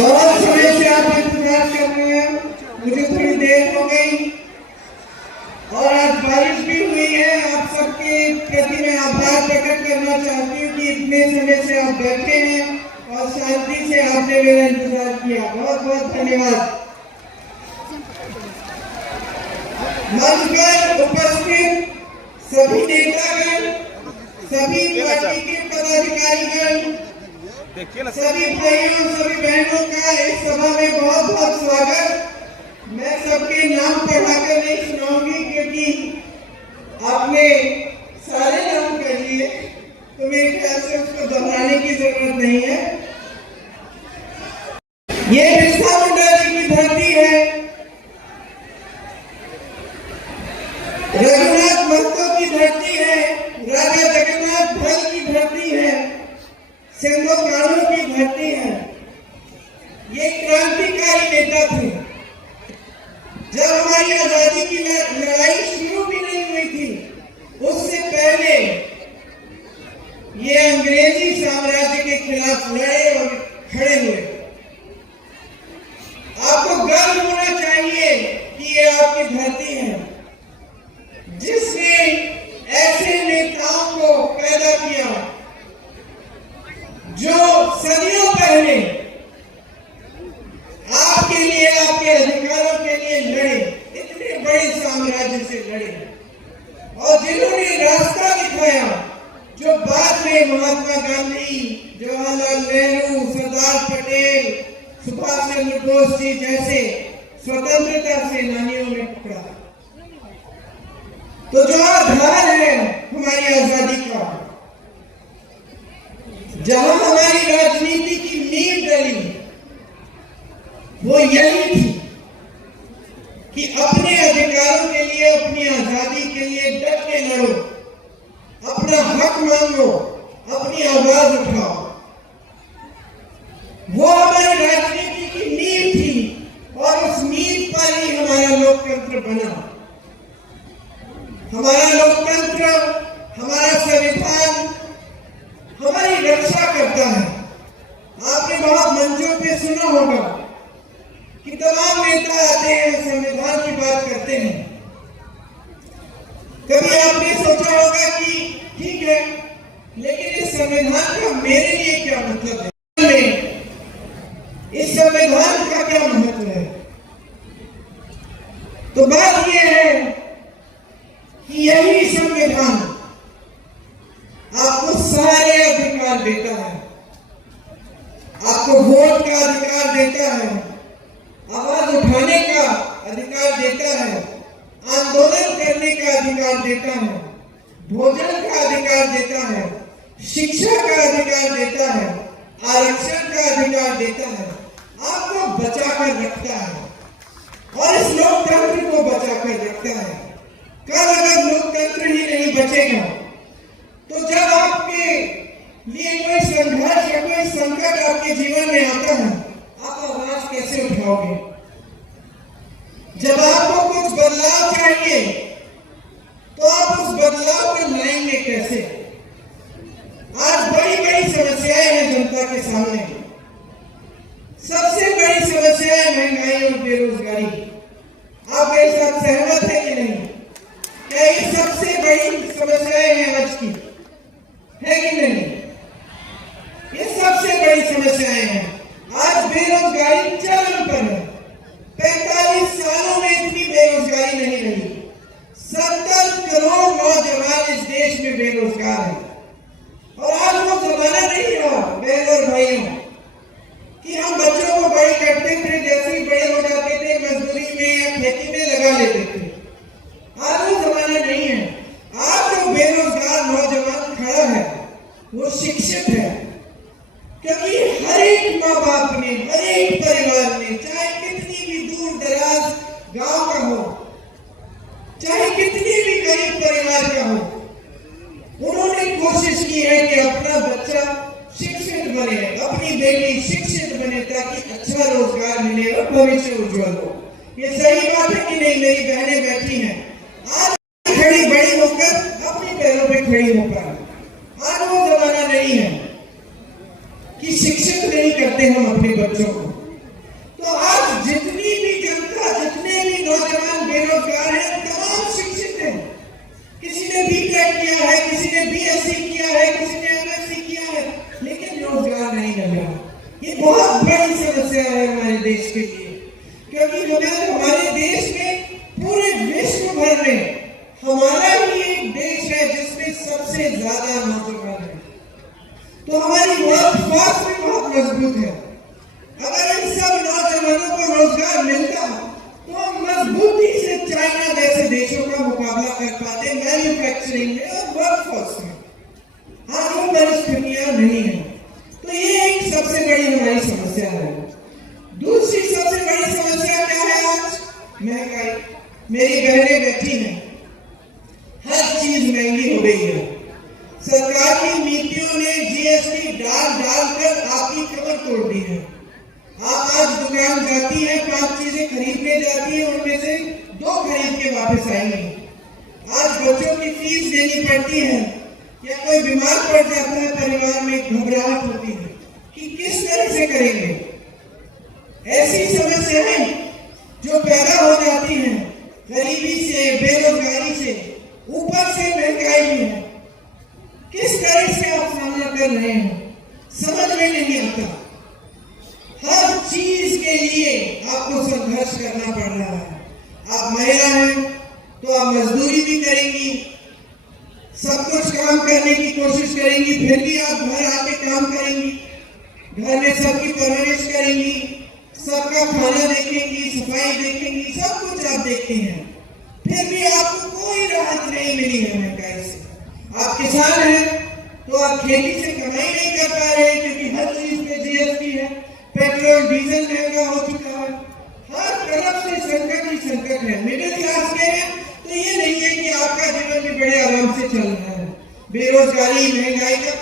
बहुत समय से आप इंतजार कर रहे हैं, मुझे थोड़ी देर हो गई और आज बारिश भी हुई है। आप सबके प्रति मैं आभार प्रकट करना चाहती हूँ कि इतने समय से आप बैठे हैं और शांति से आपने मेरा इंतजार किया। बहुत बहुत धन्यवाद। मंच पर उपस्थित सभी नेतागण, सभी पार्टी के पदाधिकारीगण, सभी भाइयों सभी बहनों का इस सभा में बहुत बहुत स्वागत। मैं सबके नाम पढ़ाकर नहीं सुनाऊंगी क्योंकि आपने सारे नाम कर लिए, तो मेरे ख्याल से उसको दोहराने की जरूरत नहीं है। ये बिरसा मुंडा जी की धरती है, रघुनाथ महतो की धरती है, राजा जगन्नाथ भल की धरती है, सिंधु कानू की धरती है। ये क्रांतिकारी नेता थे। जब हमारी आजादी की लड़ाई शुरू भी नहीं हुई थी, उससे पहले ये अंग्रेजी साम्राज्य के खिलाफ लड़े और खड़े हुए। आपको गर्व होना चाहिए कि ये आपकी धरती है जिसने ऐसे नेताओं को पैदा किया जो सदियों पहले आपके लिए, आपके अधिकारों के लिए लड़े, इतने बड़े साम्राज्य से लड़े और जिन्होंने रास्ता दिखाया जो बाद में महात्मा गांधी, जवाहरलाल नेहरू, सरदार पटेल, सुभाष चंद्र बोस जी जैसे स्वतंत्रता सेनानियों ने पकड़ा। तो जो आधार है हमारी आजादी का, जहां हमारी राजनीति की नींव डली, वो यही थी कि अपने अधिकारों के लिए, अपनी आजादी के लिए डट के लड़ो, अपना हक मांगो, अपनी आवाज उठाओ। वो हमारी राजनीति की नींव थी और उस नींव पर ही हमारा लोकतंत्र बना। हमारा लोकतंत्र, हमारा संविधान हमारी रक्षा करता है। आपने बहुत मंचों पे सुना होगा कि तमाम नेता आते हैं, संविधान की बात करते हैं। कभी आपने सोचा होगा कि ठीक है, लेकिन इस संविधान का मेरे लिए क्या मतलब है, इस संविधान का क्या महत्व है? तो बात यह है कि यही संविधान आपको सारे अधिकार देता है। आपको वोट का अधिकार देता है, आवाज उठाने का अधिकार देता है, आंदोलन करने का अधिकार देता है, भोजन का अधिकार देता है, शिक्षा का अधिकार देता है, आरक्षण का अधिकार देता है, आपको बचाकर रखता है और इस लोकतंत्र को बचाकर रखता है। कल अगर लोकतंत्र ही नहीं बचेगा तो जब आपके लिए कोई संघर्ष या कोई संकट आपके जीवन में आता है, आप आवाज कैसे उठाओगे? जब आपको कुछ बदलाव चाहिए तो आप उस बदलाव को लाएंगे कैसे? आज बड़ी बड़ी समस्याएं हैं जनता के सामने। सबसे बड़ी समस्या है महंगाई और बेरोजगारी। आप मेरे साथ सहमत है कि नहीं? क्या ये सबसे बड़ी समस्याएं हैं आज की, है कि नहीं? ये सबसे बड़ी समस्याएं हैं। आज बेरोजगारी चरम पर है। 45 सालों में इतनी बेरोजगारी नहीं रही। 70 करोड़ नौजवान इस देश में बेरोजगार हैं और आज वो जमाना नहीं रहा बहनों और भाइयों कि हम बच्चों को बड़े करते थे, जैसे ही बड़े हो जाते थे मजदूरी में या खेती में लगा लेते थे। आज वो जमाना नहीं है। आज जो बेरोजगार नौजवान खड़ा है वो शिक्षित है, क्योंकि हर एक माँ बाप ने, हर एक परिवार ने, चाहे कितनी भी दूर दराज गांव का हो, चाहे कितनी भी गरीब परिवार का हो, उन्होंने कोशिश की है कि अपना बच्चा शिक्षित बने, अपनी बेटी शिक्षित बने ताकि अच्छा रोजगार मिले और भविष्य उज्जवल हो। ये सही बात है कि नहीं? मेरी बहनें बैठी हैं आज खड़ी बड़ी होकर, अपने पैरों पे खड़ी होकर। आज वो जमाना नहीं है कि शिक्षित नहीं करते हम अपने बच्चों को। ये बहुत बड़ी समस्या है हमारे देश के लिए, क्योंकि हमारे देश में पूरे विश्व भर में हमारा ही एक देश है जिसमें सबसे ज्यादा नौजवान है। तो हमारी वर्कफोर्स भी बहुत मजबूत है। अगर इन सब नौजवानों को रोजगार मिलता तो हम मजबूती से चाइना जैसे देशों का मुकाबला कर पाते मैन्युफैक्चरिंग में और वर्कफोर्स में। आज वो परिस्थितियां नहीं है। तो ये एक सबसे बड़ी हमारी समस्या है। दूसरी सबसे बड़ी समस्या क्या है आज? महंगाई। मेरी बहनें बैठी हैं, हर चीज महंगी हो गई है। सरकार की नीतियों ने जीएसटी डाल कर आपकी कमर तोड़ दी है। आप आज दुकान जाती है, 5 चीजें खरीदने जाती है, उनमें से 2 खरीद के वापस आएंगी। आज बच्चों की फीस देनी पड़ती है, या कोई बीमार पड़ जाता है परिवार में, घबराहट होती है कि किस तरह से करेंगे। ऐसी समस्याएं जो पैदा हो जाती हैं गरीबी से, बेरोजगारी से, ऊपर से महंगाई भी है, किस तरह से आप सामना कर रहे हैं समझ में नहीं आता। हर चीज के लिए आपको संघर्ष करना पड़ रहा है। आप महिला हैं तो आप मजदूरी भी करेंगी, सब कुछ काम करने की कोशिश करेंगी, फिर भी आप घर आके काम करेंगी, घर में सबकी परवरिश करेंगी, सबका खाना देखेंगी, सफाई देखेंगी, सब कुछ आप देखते हैं, फिर भी आपको कोई राहत नहीं मिली है महंगाई से। आप किसान हैं तो आप खेती से कमाई नहीं कर पा रहे क्योंकि हर चीज पे जीएसटी है, पेट्रोल डीजल महंगा हो चुका है, हर तरफ से संकट ही संकट है। मिडिल क्लास के हैं तो ये नहीं है कि आपका जीवन भी बड़े आराम से चल रहा है। बेरोजगारी, महंगाई का